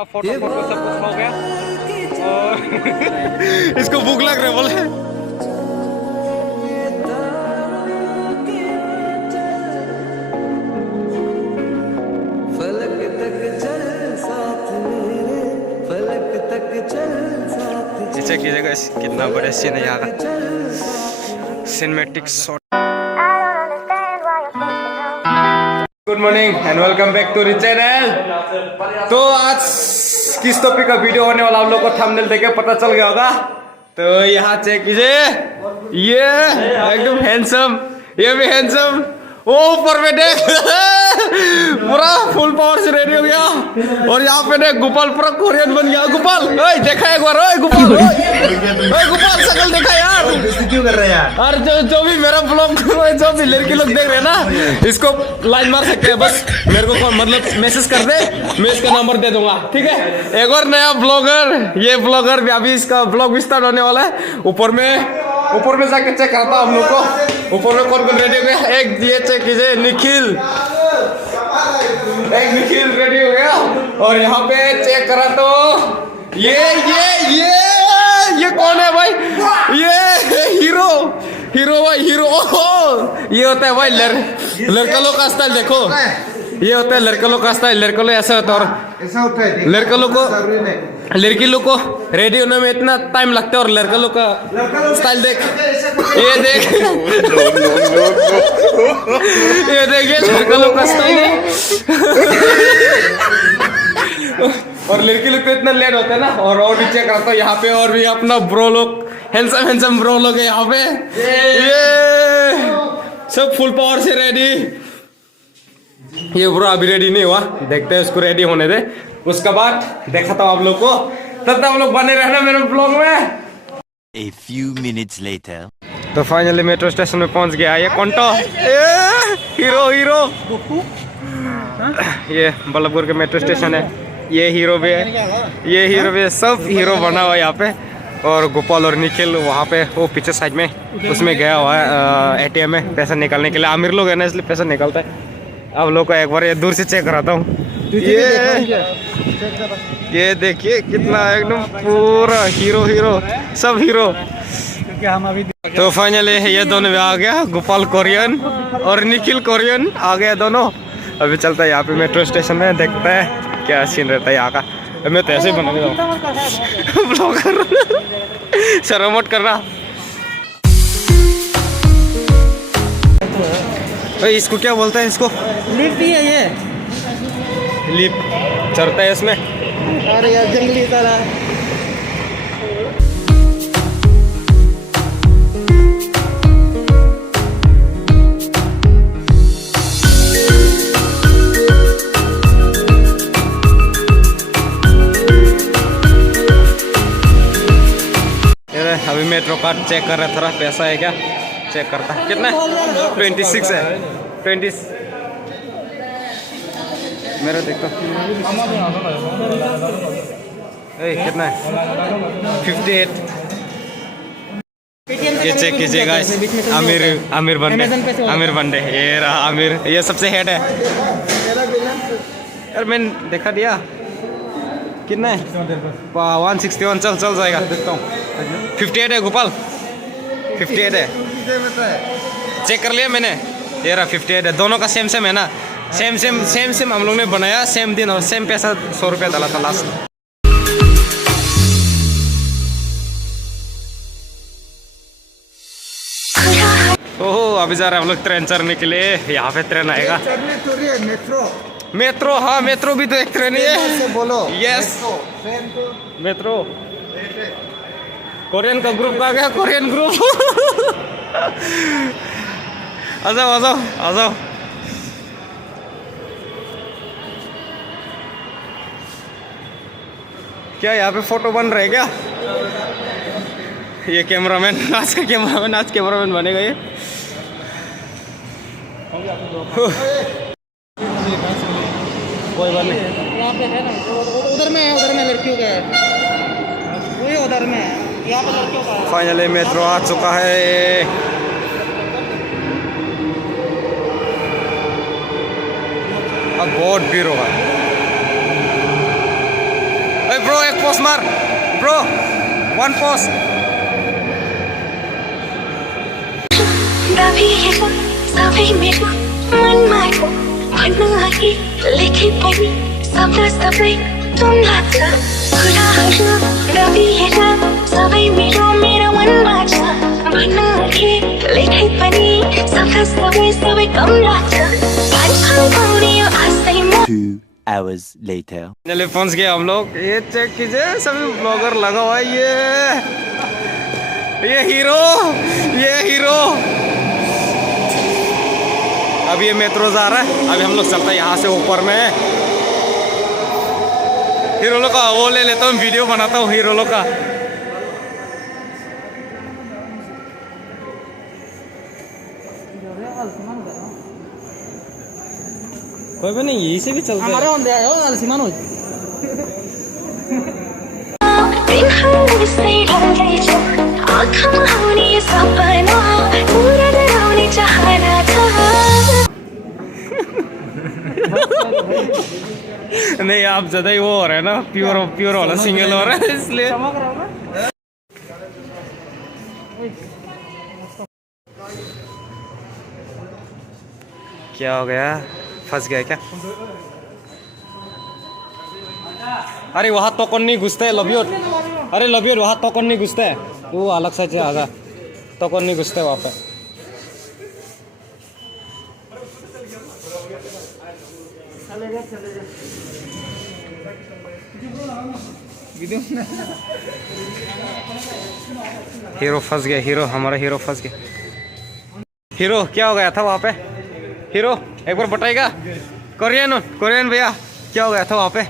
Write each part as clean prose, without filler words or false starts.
Photo photo सब कुछ हो गया और इसको भूख लग रहा है बोले। फलक तक चल साथ मेरे, फलक तक चल साथ। नीचे कीजिएगा कितना बड़ा सीन है यहाँ का cinematic shot. Good morning and welcome back to the channel. तो आज किस टॉपिक का वीडियो होने वाला आप लोग को थंबनेल देख के पता चल गया होगा। तो यहाँ चेक कीजिए, ये एकदम हैंडसम, ये भी हैंडसम। ओ ऊपर में देख पूरा फुल पावर से रेडी हो गया। और यहाँ पे देख गोपाल पूरा कोरियन बन गया। गोपाल ओए देखा एक बार, ओए गोपाल, ओए गोपाल शकल देखा यार। क्यों कर रहे हैं यार? और जो भी मेरा ब्लॉग जो भी लड़की लोग देख रहे हैं ना, इसको लाइन मार सकते हैं। बस मेरे को मतलब मैसेज कर दे, मैं इसका नंबर दे दूंगा, ठीक है। एक और नया ब्लॉगर, ये ब्लॉगर भी अभी इसका ब्लॉग भी स्टार्ट होने वाला है। ऊपर में जाके चेक करता हूँ हम लोग को ऊपर में कौन कौन रेडी हो गया। एक ये चेक कीजिए, निखिल, एक निखिल रेडी हो गया। और यहाँ पे चेक करा तो ये कौन है भाई? ये हीरो भाई, हीरो। ये होता है भाई लड़का लोग का स्टाइल। देखो ये होता है लड़का लोग का स्टाइल। लड़का लोग ऐसा होता है और ऐसा होता है। लड़का लोग को, लड़की लोग को रेडी होने में इतना टाइम लगता है और लड़का लोग का स्टाइल देख, ये देख, ये देखिए लड़का लोग का स्टाइल है। और लड़की लोग को इतना लेट होता है ना। और भी चेक करता हूँ यहाँ पे, और भी अपना ब्रो लोग, हैंडसम ब्रो लोग है यहाँ पे। ये सब फुल पावर से रेडी। ये ब्रो अभी रेडी नहीं हुआ, देखते हैं उसको रेडी होने दे, उसके बाद दिखाता हूँ आप लोग को। तब तक आप लोग बने रहना मेरे ब्लॉग में। A few minutes later. तो फाइनली मेट्रो स्टेशन में पहुंच गया ये कौंटो, हीरो। ये बल्लभपुर के मेट्रो स्टेशन है। ये हीरो भी है, ये हीरो भी है, सब हीरो बना हुआ है यहाँ पे। और गोपाल और निखिल वहाँ पे वो पीछे साइड में उसमें गया हुआ है एटीएम में पैसा निकालने के लिए। आमिर लोग है ना, इसलिए पैसा निकलता है। आप लोग को एक बार ये दूर से चेक कराता हूँ। ये देखिए कितना एकदम पूरा हीरो, सब हीरो। तो फाइनली ये दोनों भी आ गया, गोपाल कोरियन और निखिल कोरियन आ गया दोनों। अभी चलता है यहाँ पे मेट्रो स्टेशन में, देखता है क्या सीन रहता है यहाँ का। मैं तो ऐसे ही बना देता हूँ ब्लॉगर, शर्म मत करना। भाई इसको क्या बोलते हैं? इसको लिफ्ट ही है ये। लिफ्ट चढ़ता है इसमें। अरे यार जंगली तरह। अभी मेट्रो कार्ड चेक कर रहा, थोड़ा पैसा है क्या चेक करता है। कितना है? 26 है। 20 मेरा देखो कितना है? 58। ये चेक कीजिएगा, आमिर बंडे, ये रहा आमिर, ये सबसे हेड है। यार मैंने देखा दिया कितना है? 161। चल जाएगा। 58 है गोपाल, 58 है। चेक कर लिया मैंने, ये रहा 58 है। दोनों का सेम है ना, सेम हम लोग ने बनाया, सेम दिन और सेम पैसा 100 रुपया डाला था लास्ट। ओह अभी जा रहे हैं हम लोग ट्रेन चढ़ने के लिए। यहाँ पे ट्रेन आएगा, मेट्रो। हाँ मेट्रो भी तो एक ट्रेन ही है। बोलो यस मेट्रो। कोरियन का ग्रुप आ गया, कोरियन ग्रुप। आ जाओ। क्या यहाँ पे फोटो बन रहे क्या? ये कैमरामैन, आज कैमरामैन बनेगा ये। कोई बात नहीं, यहाँ पे है ना, उधर में लड़कियों का है, वही उधर में है, यहाँ पे लड़कियों का है। फाइनली मेट्रो आ चुका है। अब बहुत भीड़ होगा। पोस्ट मार ब्रो, वन पोस्ट। सबै मेरो मनमा भन्नु लेखे पनि शब्द सबै तुम लाग्छ कुराहरू दबिएर सबै मेरो मनमा छ भन्नु लेखे पनि शब्द सबै कम लाग्छ भन्छन् पाउने यो आशैमा। 2 hours later. चले पहुंच गए हम लोग। ये चेक कीजिए, सभी ब्लॉगर लगा हुआ है। ये हीरो। अब ये मेट्रो जा रहा है। अभी हम लोग चलते हैं यहाँ से ऊपर में। हीरो लोग का वो ले लेता हूँ, वीडियो बनाता हूँ हीरो लोग का। कोई भी नहीं, यही से भी चलते हमारे होंदे आयो अलसीमान हो तिमीहरू से ढल्दैछ आँखामा आउने सपना पुरा गराउने चाहना छ। नहीं, आप ज्यादा ही वो हो रहा है ना, प्योर वाला सिंगल हो रहा है इसलिए। क्या हो गया, फंस गया क्या? अरे वहाँ टोकन नहीं घुसता है लबियोट। अरे लबियोट, वहाँ टोकन नहीं घुसता है, वो अलग साइड से आगा टोकन नहीं घुसता है वहाँ पे। हीरो फंस गया, हमारा हीरो फंस गया। हीरो क्या हो गया था वहाँ पे? हीरो एक बार बताएगा। कोरियन भैया, क्या हो गया था वहाँ पे?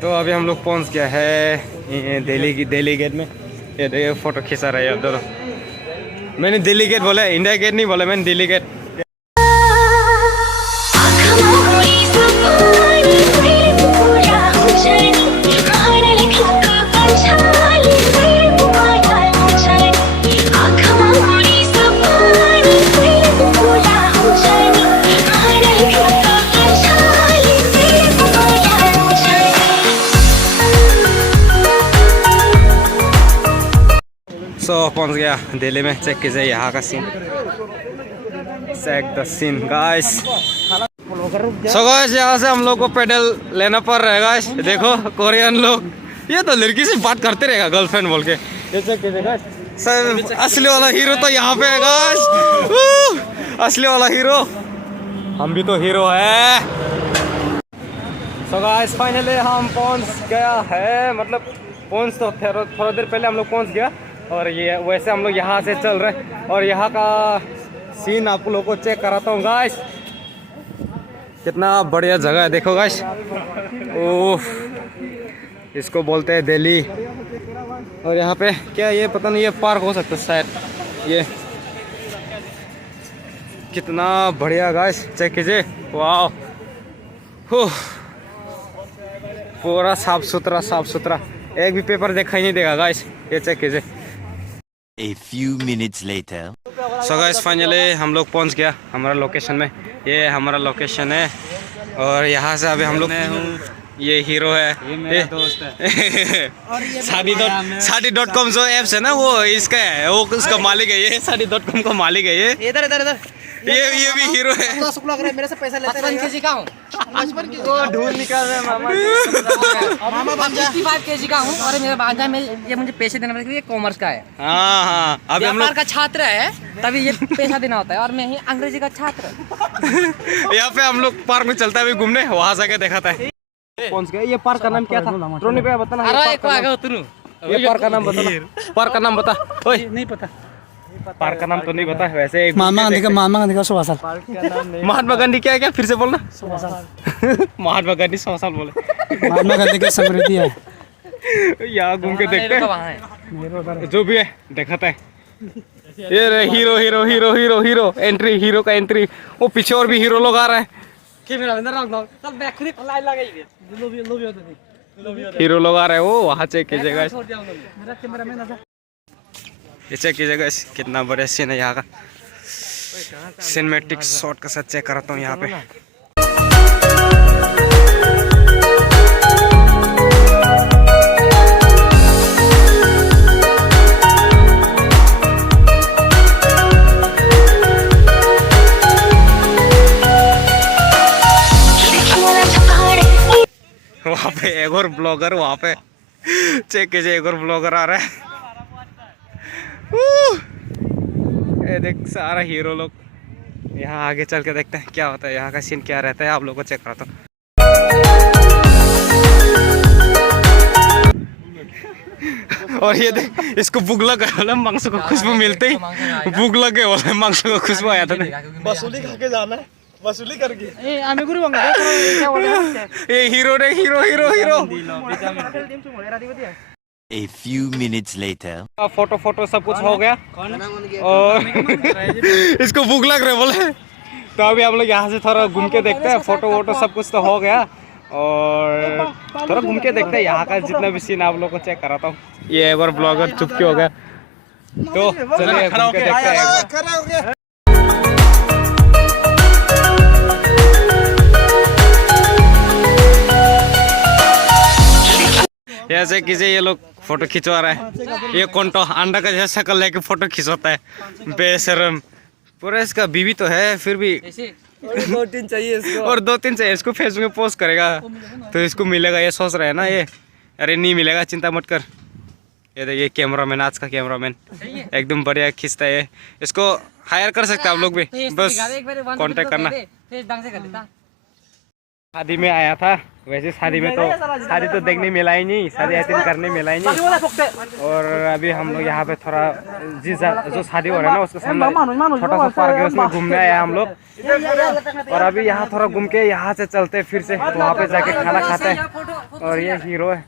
तो अभी हम लोग पहुँच गया है दिल्ली गेट में। ये फोटो खिंचा रहा है दोनों। मैंने दिल्ली गेट बोला, इंडिया गेट नहीं बोला, मैंने दिल्ली गेट। पहुंच गया दिल्ली में। चेक कीजिए यहाँ का scene, check the scene guys. So guys, यहाँ से हम लोग को पेडल लेना पड़ रहा है गाइस। देखो कोरियन लोग, ये तो लड़की से बात करते रहेगा गर्लफ्रेंड बोल के। ये चेक कीजिए गाइस, सर असली वाला हीरो तो यहाँ पे है गाइस। असली वाला हीरो, हम भी तो हीरो है। सो गाइस, फाइनली हम पहुंच गया है, मतलब पहुंच तो थोड़ा देर पहले हम लोग पहुंच गया। और ये वैसे हम लोग यहाँ से चल रहे हैं और यहाँ का सीन आप लोगों को चेक कराता हूँ गाइस। कितना बढ़िया जगह है, देखो गाइस। ओह, इसको बोलते हैं दिल्ली। और यहाँ पे क्या, ये पता नहीं, ये पार्क हो सकता है शायद। ये कितना बढ़िया गाइस, चेक कीजिए। वाह, पूरा साफ सुथरा, एक भी पेपर दिखाई नहीं देगा गाइस। ये चेक कीजिए। A few minutes later. So guys, finally हम लोग पहुंच गया हमारा लोकेशन में। ये हमारा लोकेशन है और यहाँ से अभी हम लोग, ये हीरो है, ये मेरा दोस्त है। साड़ी.com जो एप्स है ना, वो इसका है, वो उसका मालिक है। ये साड़ी.com का मालिक है। ये इधर ये भी हीरो है। तो शुक्ला करे मेरे से पैसा लेते हैं। 55 केजी का हूँ, 55 केजी वो ढूंढ निकाल रहे हैं मामा भांजा 55 केजी का हूँ। और मेरा भांजा में ये मुझे पैसे देना पड़ेगा, ये कॉमर्स का है। हाँ, अभी हम लोग का छात्र है, तभी ये पैसा देना होता है। और मैं ही अंग्रेजी का छात्र। यहाँ पे हम लोग पार्क में चलता है अभी घूमने, वहाँ जाके देखा था। पहुंच गए। ये पार्क का नाम क्या था? ट्रोनी पे बताना। ये पार्क का नाम बता। पार्क का नाम बता। ओए, नहीं पता पार्क का नाम तो नहीं पता वैसे। महात्मा गांधी का 100 साल। महात्मा गांधी क्या है, क्या फिर से बोलना? 100 साल। महात्मा गांधी 100 साल बोले। महात्मा गांधी की स्मृति है। यहाँ घूम के देखते हैं, जो भी है दिखाता है। ये रहे हीरो एंट्री, हीरो का एंट्री। वो पीछे और भी हीरो लोग आ रहा है। हीरो लोग आ रहे हैं, वो वहाँ चेक कीजिएगा। ये चेक कीजिएगा, कितना बढ़िया सीन है यहाँ का। सिनेमैटिक शॉट का साथ चेक कराता हूँ यहाँ पे। वहाँ पे एक और ब्लॉगर, वहाँ पे चेक कीजिए, एक और ब्लॉगर आ रहा है। ये देख सारा हीरो लोग। यहाँ आगे चल के देखते हैं क्या होता है, यहाँ का सीन क्या रहता है, आप लोगों को चेक कराता हूँ। और ये देख, इसको भूख लग गया बोले, मांस को खुशबू मिलते ही भूख लग गया बोले, मांस को खुशबू आया था। वसूली खा के जाना है, वसूली करके। ए आम्ही गुरु बंगा क्या बोल रहे हो ये हीरो ने, hero hero hero. A few minutes later. Photo photo सब कुछ हो गया और इसको भूख लग रहा है बोले, तो अभी हम लोग यहाँ से थोड़ा घूम के देखते हैं। फोटो वोटो सब कुछ तो हो गया और थोड़ा घूम के देखते हैं यहाँ का जितना भी सीन आप लोग को चेक कराता हूँ। ये एक बार ब्लॉगर चुपके हो गया, तो चलिए घूम के देखते हैं एक बार। ऐसे कीजिए, ये लोग फोटो खिंचवा रहा है। ये कौन तो अंडा का जैसा शक्ल लेके फोटो खिंचवाता है, बेशरम। पूरा इसका बीवी तो है फिर भी, और 2-3 चाहिए इसको, और 2-3 चाहिए इसको। फेसबुक में पोस्ट करेगा तो इसको मिलेगा, ये सोच रहा है ना ये। अरे नहीं मिलेगा, चिंता मत कर। ये देखिए कैमरामैन, आज का कैमरामैन एकदम बढ़िया खींचता है। इसको हायर कर सकते हैं आप लोग भी, बस कांटेक्ट करना। शादी में आया था, वैसे शादी में तो शादी तो देखने मिला ही नहीं, शादी अटेंड करने मिला ही नहीं। और अभी हम लोग यहाँ पे थोड़ा जो शादी हो रहा है ना उसके सामने छोटा सा पार्क है, उसमें घूमने आया हम लोग। और अभी यहाँ थोड़ा घूम के यहाँ से चलते फिर से वहाँ पे जाके खाना खाते हैं। और ये हीरो है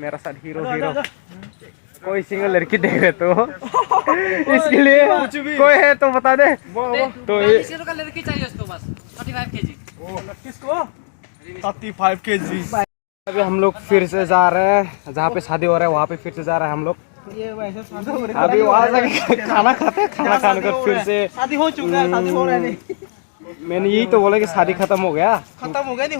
मेरा साथ, हीरो हीरो। कोई सिंगल लड़की देख रहे तो इसके लिए कोई है तो बता दे। तो ये लड़की चाहिए उसको बस 35 केजी। किसको 35 kg। अभी हम लोग फिर से जा रहे हैं जहाँ पे शादी हो रहा है, वहाँ पे फिर से जा रहे हैं हम लोग। अभी वहाँ जाके खाना खाते हैं, खाना खाने कर फिर से शादी हो चुका है, शादी हो रहा है नहीं, मैंने यही तो बोला कि शादी खत्म हो गया, खत्म हो गया नहीं,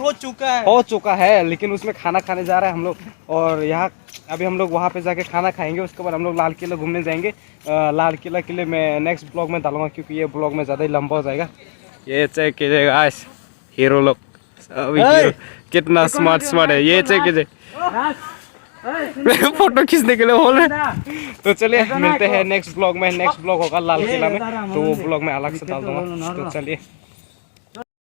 हो चुका है, लेकिन उसमें खाना खाने जा रहे हैं हम लोग। और यहाँ अभी हम लोग वहाँ पे जाके खाना खाएंगे, उसके बाद हम लोग लाल किला घूमने जाएंगे। लाल किला के लिए मैं नेक्स्ट ब्लॉग में डालूंगा, क्योंकि ये ब्लॉग में ज़्यादा ही लंबा हो जाएगा। ये चेक कीजिएगा हीरो लोग, अभी हीरो कितना स्मार्ट है। ये चेक कीजिए, फोटो खींचने के लिए बोल रहे। तो चलिए मिलते हैं नेक्स्ट ब्लॉग में। नेक्स्ट ब्लॉग होगा लाल किला में, तो वो ब्लॉग में अलग से डाल दूंगा। तो चलिए।